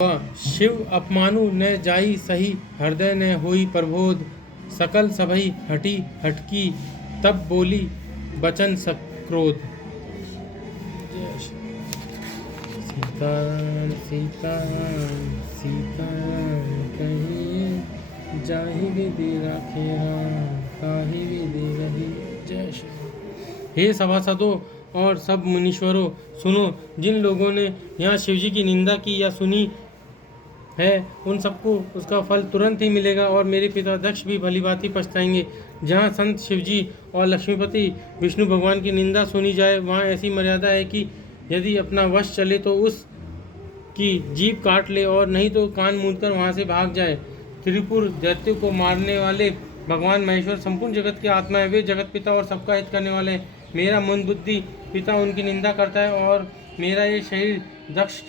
शिव अपमानु न जाई सही, हृदय न होई प्रबोध। सकल सभई हटी हटकी, तब बोली बचन सक्रोध। सीताराम सीताराम सीताराम कहिए, जाहि विधि राखे राम, ताहि विधि रही। जय श्री। हे सभासदों और सब मुनीश्वरों, सुनो, जिन लोगों ने यहाँ शिवजी की निंदा की या सुनी है, उन सबको उसका फल तुरंत ही मिलेगा और मेरे पिता दक्ष भी भलीभांति पछताएंगे। जहाँ संत शिवजी और लक्ष्मीपति विष्णु भगवान की निंदा सुनी जाए, वहाँ ऐसी मर्यादा है कि यदि अपना वश चले तो उस की जीभ काट ले और नहीं तो कान मूंदकर वहाँ से भाग जाए। त्रिपुर दैत्य को मारने वाले भगवान महेश्वर संपूर्ण जगत के आत्मा है। वे जगत पिता और सबका हित करने वाले हैं। मेरा मन बुद्धि पिता उनकी निंदा करता है और मेरा ये शरीर दक्ष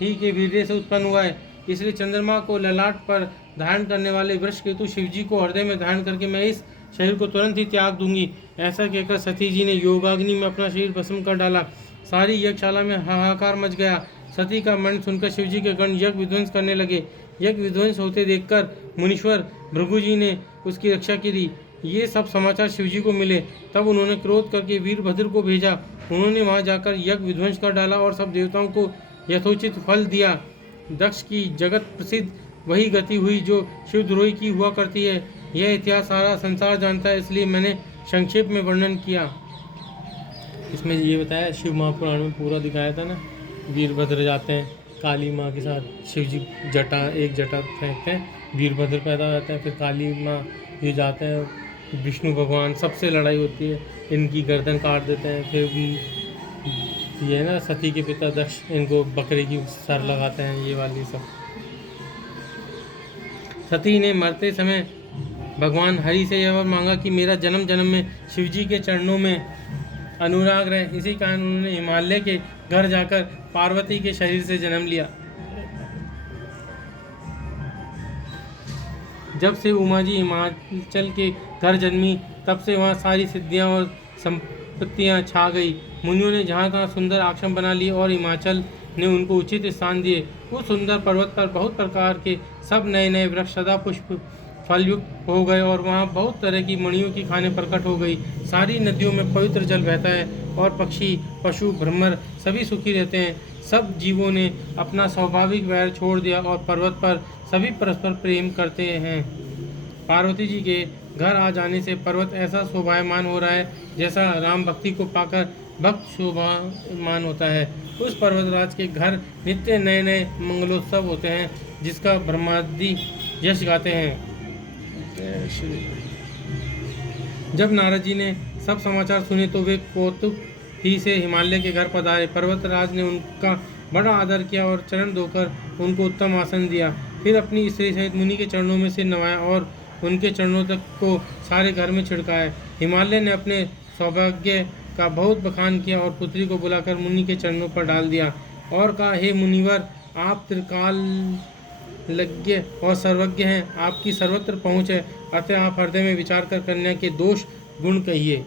ही के वीर्य से उत्पन्न हुआ है। इसलिए चंद्रमा को ललाट पर धारण करने वाले वृषकेतु शिवजी को हृदय में धारण करके मैं इस शरीर को तुरंत ही त्याग दूंगी। ऐसा कहकर सती जी ने योगाग्नि में अपना शरीर भस्म कर डाला। सारी यज्ञशाला में हाहाकार मच गया। सती का मरण सुनकर शिवजी के गण यज्ञ विध्वंस करने लगे। यज्ञ विध्वंस होते देखकर मुनीश्वर भृगु जी ने उसकी रक्षा की। ये सब समाचार शिवजी को मिले। तब उन्होंने क्रोध करके वीरभद्र को भेजा। उन्होंने वहां जाकर यज्ञ विध्वंस कर डाला और सब देवताओं को यथोचित फल दिया। दक्ष की जगत प्रसिद्ध वही गति हुई जो शिवद्रोही की हुआ करती है। यह इतिहास सारा संसार जानता है, इसलिए मैंने संक्षेप में वर्णन किया। इसमें ये बताया, शिव महापुराण में पूरा दिखाया था ना, वीरभद्र जाते हैं काली माँ के साथ, शिवजी एक जटा फेंकते हैं, वीरभद्र पैदा हो जाते हैं, फिर काली माँ ये जाते हैं, विष्णु भगवान, सबसे लड़ाई होती है, इनकी गर्दन काट देते हैं। फिर ये ना सती के पिता दक्ष इनको बकरे की सर लगाते हैं, ये वाली सब। सती ने मरते समय भगवान हरि से यह वर मांगा कि मेरा जन्म जन्म में शिवजी के चरणों में अनुराग रहे। इसी कारण उन्होंने हिमालय के घर जाकर पार्वती के शरीर से जन्म लिया। जब से उमा जी हिमाचल के घर जन्मी, तब से वहाँ सारी सिद्धियाँ और संपत्तियाँ छा गई। मुनियों ने जहाँ तहाँ सुंदर आश्रम बना लिए और हिमाचल ने उनको उचित स्थान दिए। उस सुंदर पर्वत पर बहुत प्रकार के सब नए नए वृक्ष सदा पुष्प फलयुक्त हो गए और वहाँ बहुत तरह की मणियों की खानें प्रकट हो गई। सारी नदियों में पवित्र जल बहता है और पक्षी पशु भ्रमर सभी सुखी रहते हैं। सब जीवों ने अपना स्वाभाविक वैर छोड़ दिया और पर्वत पर सभी परस्पर प्रेम करते हैं। पार्वती जी के घर आ जाने से पर्वत ऐसा शोभायमान हो रहा है जैसा राम भक्ति को पाकर भक्त शोभामान होता है। उस पर्वतराज के घर नित्य नए नए मंगलोत्सव होते हैं, जिसका ब्रह्मादि यश गाते हैं। जब नारद जी ने सब समाचार सुने तो वे कौतुक ही से हिमालय के घर पधारे। पर्वतराज ने उनका बड़ा आदर किया और चरण धोकर उनको उत्तम आसन दिया। फिर अपनी स्त्री सहित मुनि के चरणों में सिर नवाया और उनके चरणों तक को सारे घर में छिड़काया। हिमालय ने अपने सौभाग्य का बहुत बखान किया और पुत्री को बुलाकर मुनि के चरणों पर डाल दिया और कहा, हे मुनिवर, आप त्रिकालज्ञ और सर्वज्ञ हैं, आपकी सर्वत्र पहुँच है, अतः आप हृदय में विचार कर कन्या के दोष गुण कहिए।